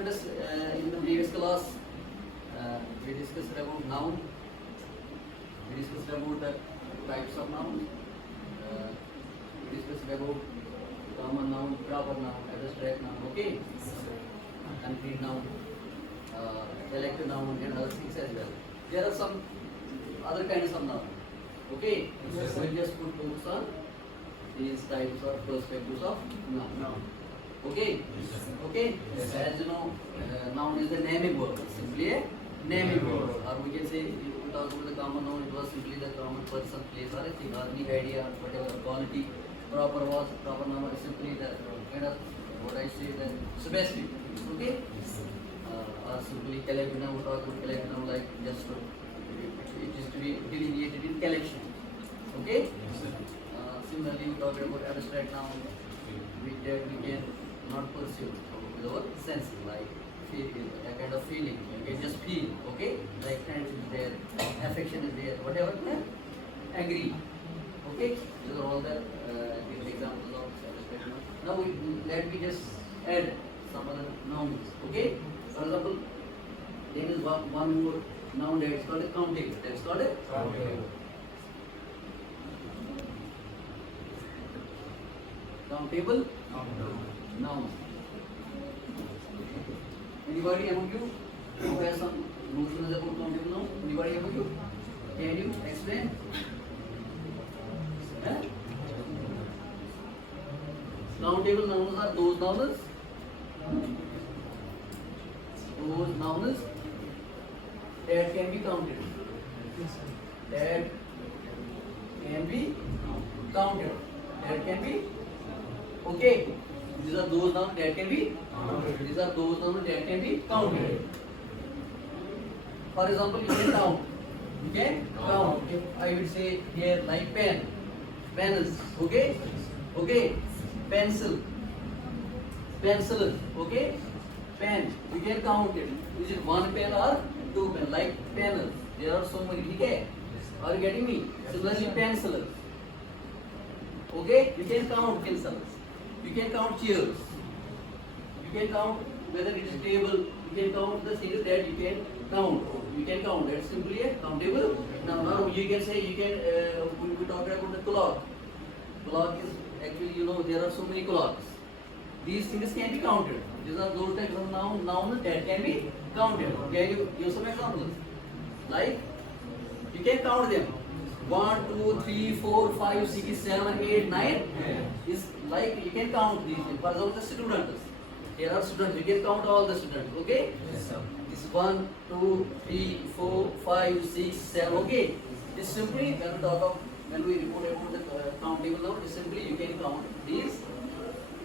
In the previous class, we discussed about noun. We discussed about the types of nouns. We discussed about common noun, proper noun, abstract noun. Okay, concrete noun, elective noun, and other things as well. There are some other kinds of noun. Okay, yes, so we'll just put focus on these types or perspectives of noun. Okay? Okay? Yes. As you know, noun is a naming word. Simply a naming word. Or we can say, if we talk about the common noun, it was simply the common person, place, or a thing, or any idea, whatever quality. Proper was, proper noun is simply the kind of what I say, the specific. Okay? Or simply collective noun, we talk about collective noun like just it is to be delineated in collection. Okay? Similarly, we talk about abstract noun, we can not perceive with our senses, like feel, a kind of feeling. You can just feel, okay? Like friendship is there, affection is there, whatever. Agree, okay? These are all the examples of abstract noun. Now let me just add some other nouns, okay? For example, there is one more noun that is called a countable. That is called a countable. Countable noun. Anybody among you who has some notions about countable noun? Anybody among you? Can you explain? Countable nouns are those nouns that can be counted. That can be counted. That can be. Okay, these are those nouns that can be counted. These are those nouns that can be counted. For example, you can count. You can count. If I would say here like pen, pens. Okay, okay, pencil, pencil. Okay, pen. You can count it. Is it one pen or two pen? Like pens. There are so many. Okay, are you getting me? Similarly, pencil. Okay, you can count pencils. You can count chairs. You can count whether it is table. You can count the things that you can count. You can count. That's simply a countable. Now you can say you can. We talk about the clock. Clock is actually, you know, there are so many clocks. These things can be counted. These are those types of nouns that can be counted. Can you give some examples? Like you can count them. 1, 2, 3, 4, 5, 6, 7, 8, 9 is like you can count these. For example, the students. Here are students. You can count all the students. Okay? Yes, sir. This 1, 2, 3, 4, 5, 6, 7. Okay? This simply when we report about the countable noun, simply you can count these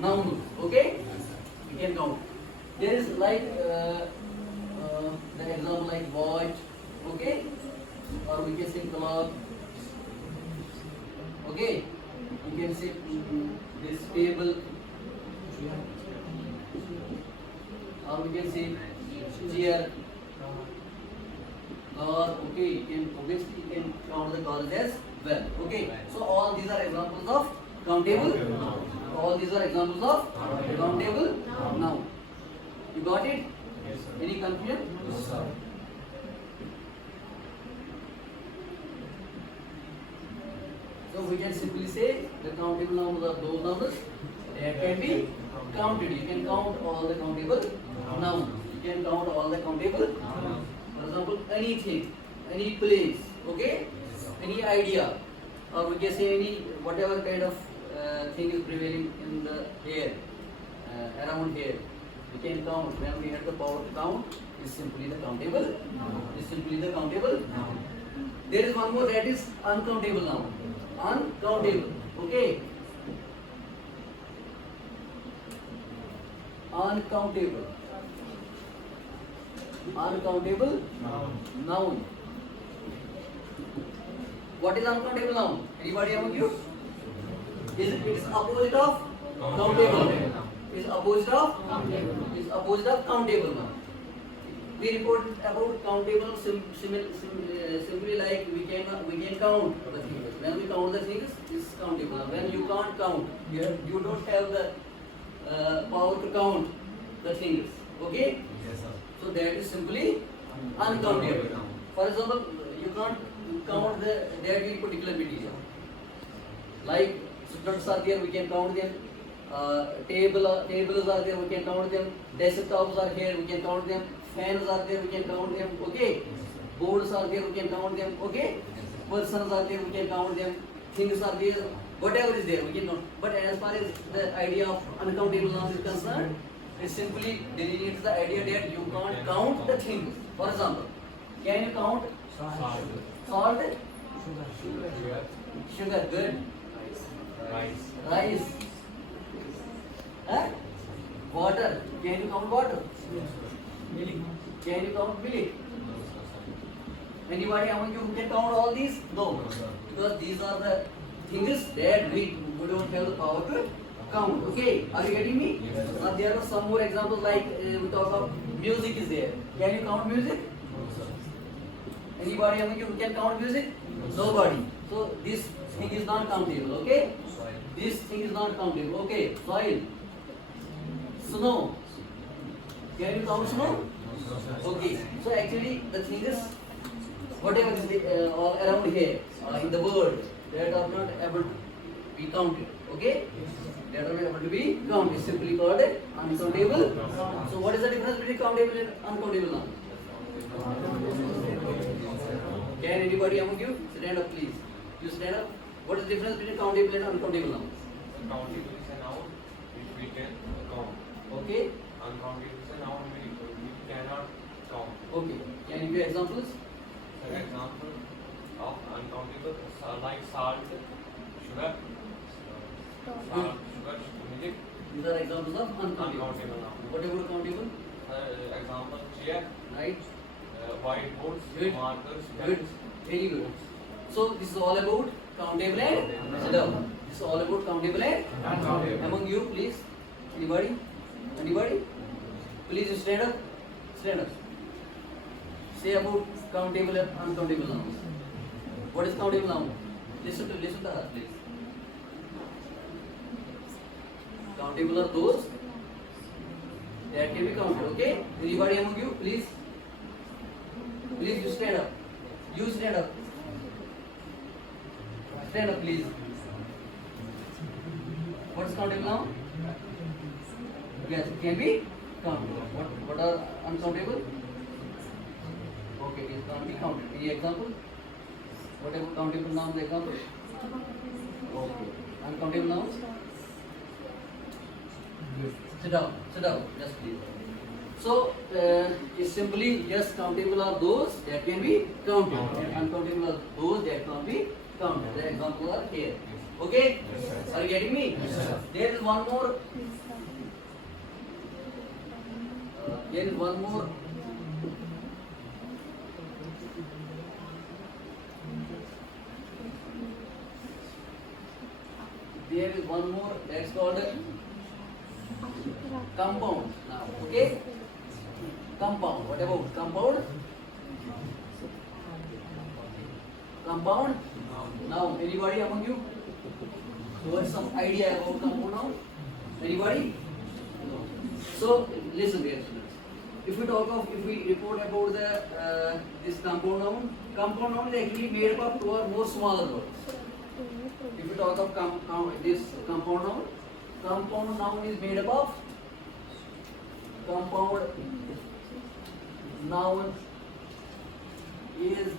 nouns. Okay? You can count. There is like the example like watch. Okay? Or we can say clock. Okay, you can say this table, or we can say chair, car. Okay, you can obviously you can count the cars as well. Okay, so all these are examples of countable. All these are examples of countable noun. You got it? Yes, sir. Any confusion? Yes, sir. So we can simply say the countable nouns are those nouns that can be counted. You can count all the countable nouns. You can count all the countable. For example, anything, any place, okay, any idea, or we can say any whatever kind of thing is prevailing in the air, around here. You can count. When we have the power to count, is simply the countable. Is simply the countable. There is one more, that is uncountable noun. Uncountable. Okay. Uncountable. Uncountable noun. What is uncountable noun? Anybody among you? Is it opposite of countable? Is opposite of countable? Is opposite of countable noun. We report about countable simply like we can count the things. When we count the things, it's countable. When you can't count, you don't have the power to count the things. Okay? Yes, sir. So that is simply uncountable. For example, you can't count that in particular material. Like students are there, we can count them. Tables are there, we can count them. Desktops are here, we can count them. Fans are there, we can count them. Okay. Boards are there, we can count them. Okay. Persons are there, we can count them. Things are there, whatever is there, we can count. But as far as the idea of uncountable nouns is concerned, it simply delineates the idea that you can't count the things. For example, can you count salt? Sugar, good. Rice. Huh? Water, can you count water? Can you count milk? Anybody among you who can count all these? No. Because these are the things that we don't have the power to count. Okay, are you getting me? Yes. Now there are some more examples like we talk of music is there. Can you count music? Anybody among you who can count music? Nobody. So this thing is not countable. Okay? This thing is not countable. Okay, soil. Snow. Can you count snow? Okay. So actually the thing is whatever is all around here in the world that are not able to be counted. Okay? That are not able to be counted. Simply called uncountable. So what is the difference between countable and uncountable now? Can anybody among you stand up, please? You stand up. What is the difference between countable and uncountable nouns? Countable is a noun which we can count. Okay. Uncountable is a noun we cannot count. Okay. Can you give examples? For example of uncountable, like salt, sugar, music, These are examples of uncountable. uncountable noun. What about countable? Example chair, Right. whiteboards, Good. markers, Good. pens. Very good. So this is all about countable and uncountable. This is all about countable and Uncountable. among you, please. Anybody? Anybody? Please you stand up. Stand up. Say about countable and uncountable nouns. What is countable noun? Listen to her, please. Countable are those that can be counted. Okay? Anybody among you, please? Please you stand up. You stand up. Stand up, please. What is countable noun? Yes, it can be counted. What are uncountable? Okay, it can't be counted. Any example? What about countable nouns example? Okay. Uncountable nouns? Sit down, just please. So, it's simply just countable are those that can be counted, and uncountable are those that can't be counted. The examples are here. Okay? Are you getting me? There is one more. There is one more. There is one more that's called compound. Now, okay? Compound. What about compound? Compound? Now, anybody among you who has some idea about compound now? Anybody? No. So, listen dear students. If we report about the this compound noun is actually made up of two or more smaller words. If we talk of this compound noun is made up of compound noun is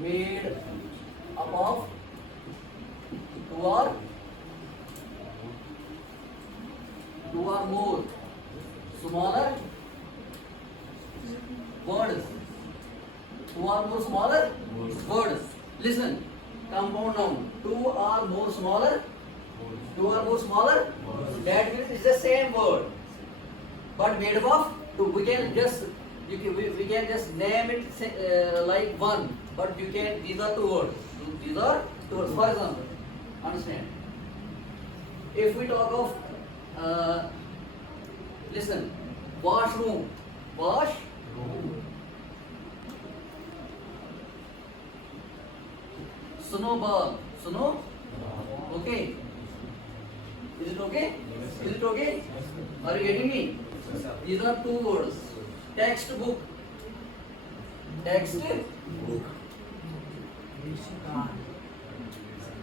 made up of two or more smaller words. Two or more smaller words. Listen, compound noun. Two or more smaller. That means it's the same word, but made up of two. We can just name it like one, but these are two words. These are two words. For example, understand. If we talk of listen, washroom, snowball, okay. Is it okay? Are you getting me? These are two words. Textbook. Textbook.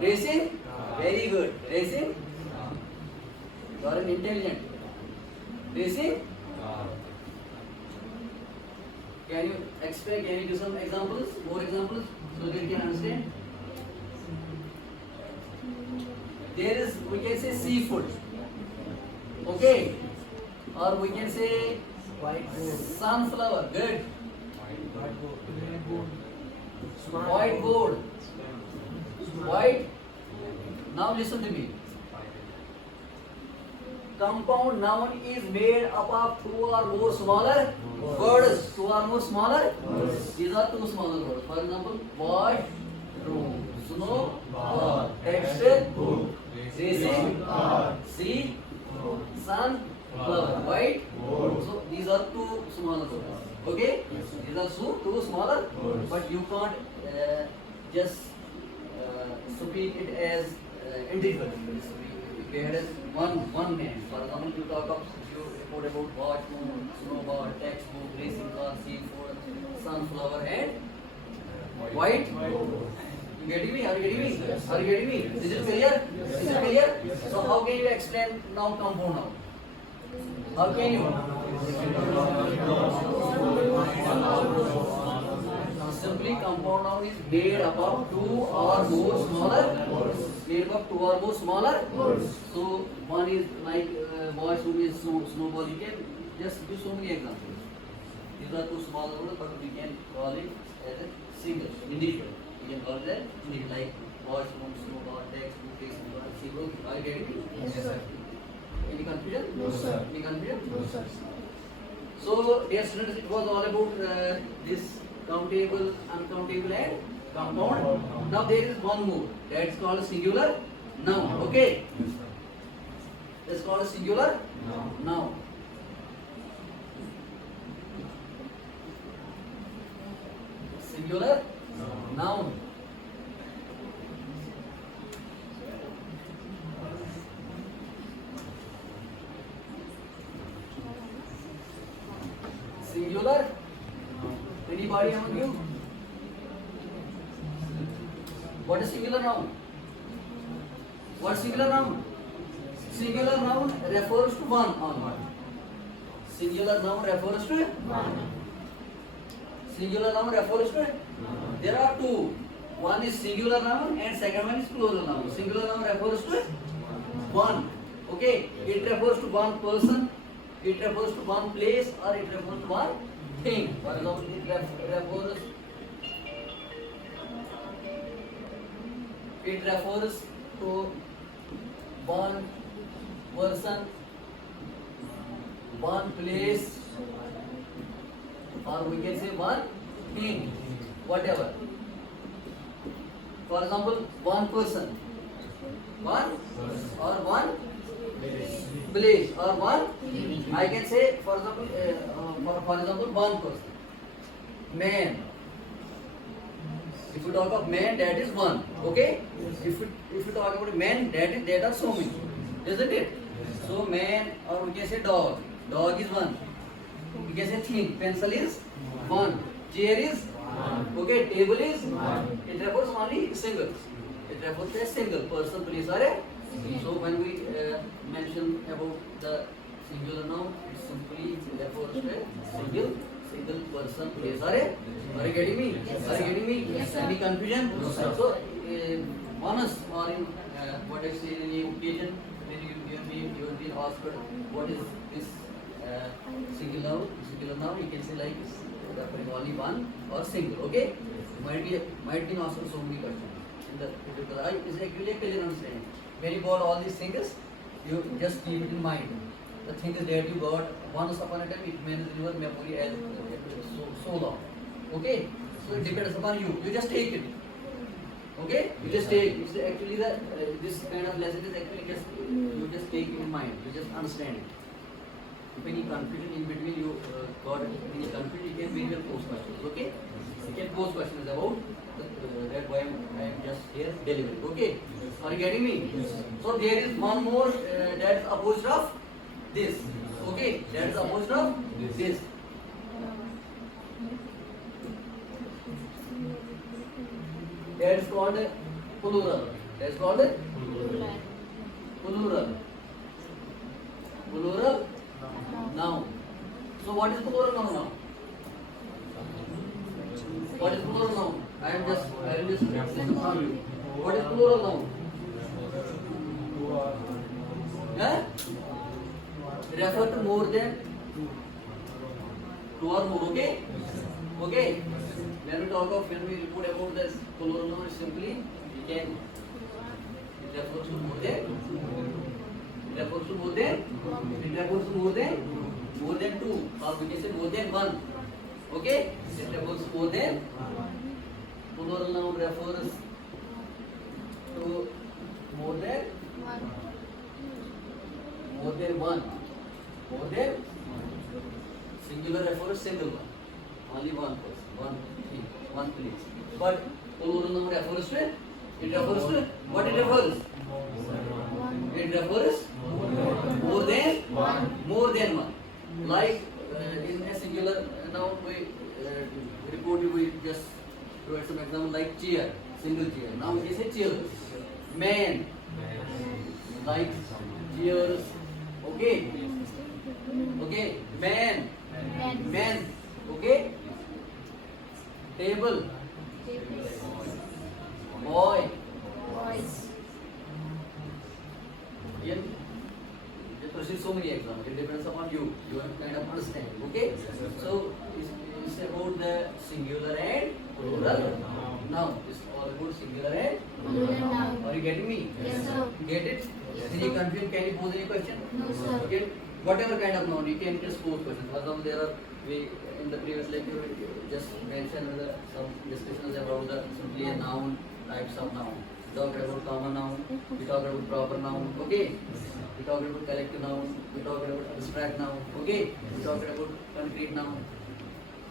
Racing. Very good. Racing. You are an intelligent. Racing. Can you explain? Can you do some examples? More examples so that you can understand. There is, we can say seafood. Okay. Or we can say sunflower. Good. Whiteboard. White. Now listen to me. Compound noun is made up of two or more smaller words. Two or more smaller words. These are two smaller words. For example, watch, room, snow, ball, textbook, racing, sea, sun, flower, white. So these are two smaller words. Okay? These are two smaller, but you can't just speak it as individually. We had one name. For example, you talk of, you report about watch, moon, snowball, textbook, racing car, seafood, sunflower, and white. You getting me? Are you getting me? Are you getting me? Is it clear? Is it clear? So how can you explain noun compound noun? How can you? Simply compound noun is made up of two or more smaller words. Made up of two or more smaller words. So one is like watch, room is snowball. You can just give so many examples. These are two smaller words, but we can call it as a single, individual. We can call that like watch, room, snowball, textbook, racing car, seafood. Are you getting me? Yes, sir. Any confusion? No, sir. Any confusion? No, sir. So, dear students, it was all about this countable, uncountable, and compound. Now there is one more. That's called singular noun. Okay? It's called a singular noun. Singular noun. Singular. Anybody among you? What is singular noun? What is singular noun? Singular noun refers to one only. Singular noun refers to one. Singular noun refers to. There are two. One is singular noun and second one is plural noun. Singular noun refers to one. Okay. It refers to one person. It refers to one place, or it refers to one thing. For example, it refers to one person, one place, or we can say one thing, whatever. For example, one person, one or one place, or one. I can say, for example, one person, man. If you talk of man, that is one. Okay. If you talk about man, that are so many, isn't it? So man, or we can say dog. Dog is one. We can say thing. Pencil is one. Chair is one. Okay. Table is one. It refers only single. It refers to a single person, place, or a. So when we mention about the singular noun, it simply refers to a single person, place, or a. Are you getting me? Are you getting me? Any confusion? So once or in what I say in any occasion when you have been asked what is this singular noun, you can say like referring only one or single. Okay? Might be asked so many questions. Is actually a clear understanding. When you got all these things, you just keep it in mind. The thing is that you got once upon a time, it remains in your memory as so long. Okay? So it depends upon you. You just take it. Okay? You just take. It's actually this kind of lesson is actually you just take it in mind. You just understand it. If any confusion in between you got any confusion, you can bring your post questions. Okay? You can post questions about that why I am just here delivering. Okay? Are you getting me? So there is one more that's opposite of this. Okay, that is the opposite of this. That is called plural. That is called plural. Plural noun. So what is plural noun now? What is plural noun? I am just from you. What is plural noun? Yeah? Refer to more than two or more. Okay? Okay. When we report about this plural noun, simply we can it refers to more than two, or we can say more than one. Okay? It refers to more than. Plural noun refers to more than one. More than singular refers single one. Only one person, one thing, one place. But plural noun refers to what it refers? It refers more than one. Like in a singular noun, we just provide some example like chair, single chair. Now we say chairs. Man, like chairs. Okay. Okay. Man. Okay. Table. Boy. There proceed so many examples. It depends upon you. You have kind of understanding. Okay. So it's about the singular and plural noun. It's all about singular and plural noun. Are you getting me? Yes, sir. Get it? Yes, Any confusion? Can you pose any question? No, sir. Okay. Whatever kind of noun, you can just pose questions. For example, there are in the previous lecture we just mentioned some discussions about the simply a noun, types of noun. We talked about common noun. We talked about proper noun. Okay. We talked about collective noun. We talked about abstract noun. Okay. We talked about concrete noun.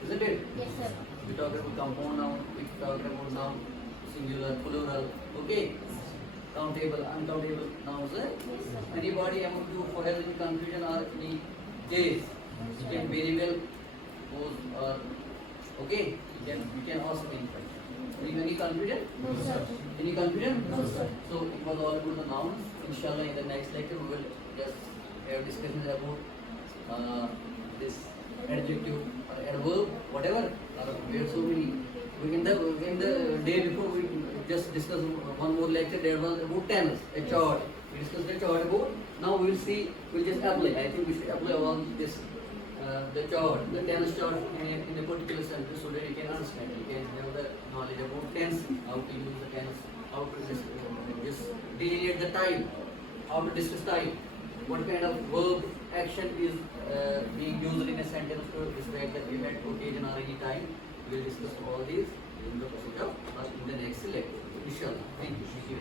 Isn't it? Yes, sir. We talked about compound noun. We talked about noun, singular, plural. Okay. Countable, uncountable nouns. Yes, sir. Anybody among you who has any confusion or any case, you can very well pose or okay. You can ask any question. Any confusion? No, sir. Any confusion? No, sir. So it was all about the nouns. Inshallah, in the next lecture we will just have discussions about this adjective or adverb, whatever. We have so many. In the day before we just discussed one more lecture. There was about tense, a chart. We discussed the chart about. Now we will see. We'll just apply. I think we should apply all this. The chart, the tense chart in a particular sentence so that you can understand. You can have the knowledge about tense, how to use the tense, how to just delineate the time, how to discuss time, what kind of verb action is being used in a sentence to describe the event, occasion or any time. We will discuss all these in the next lecture. Inshallah. Thank you.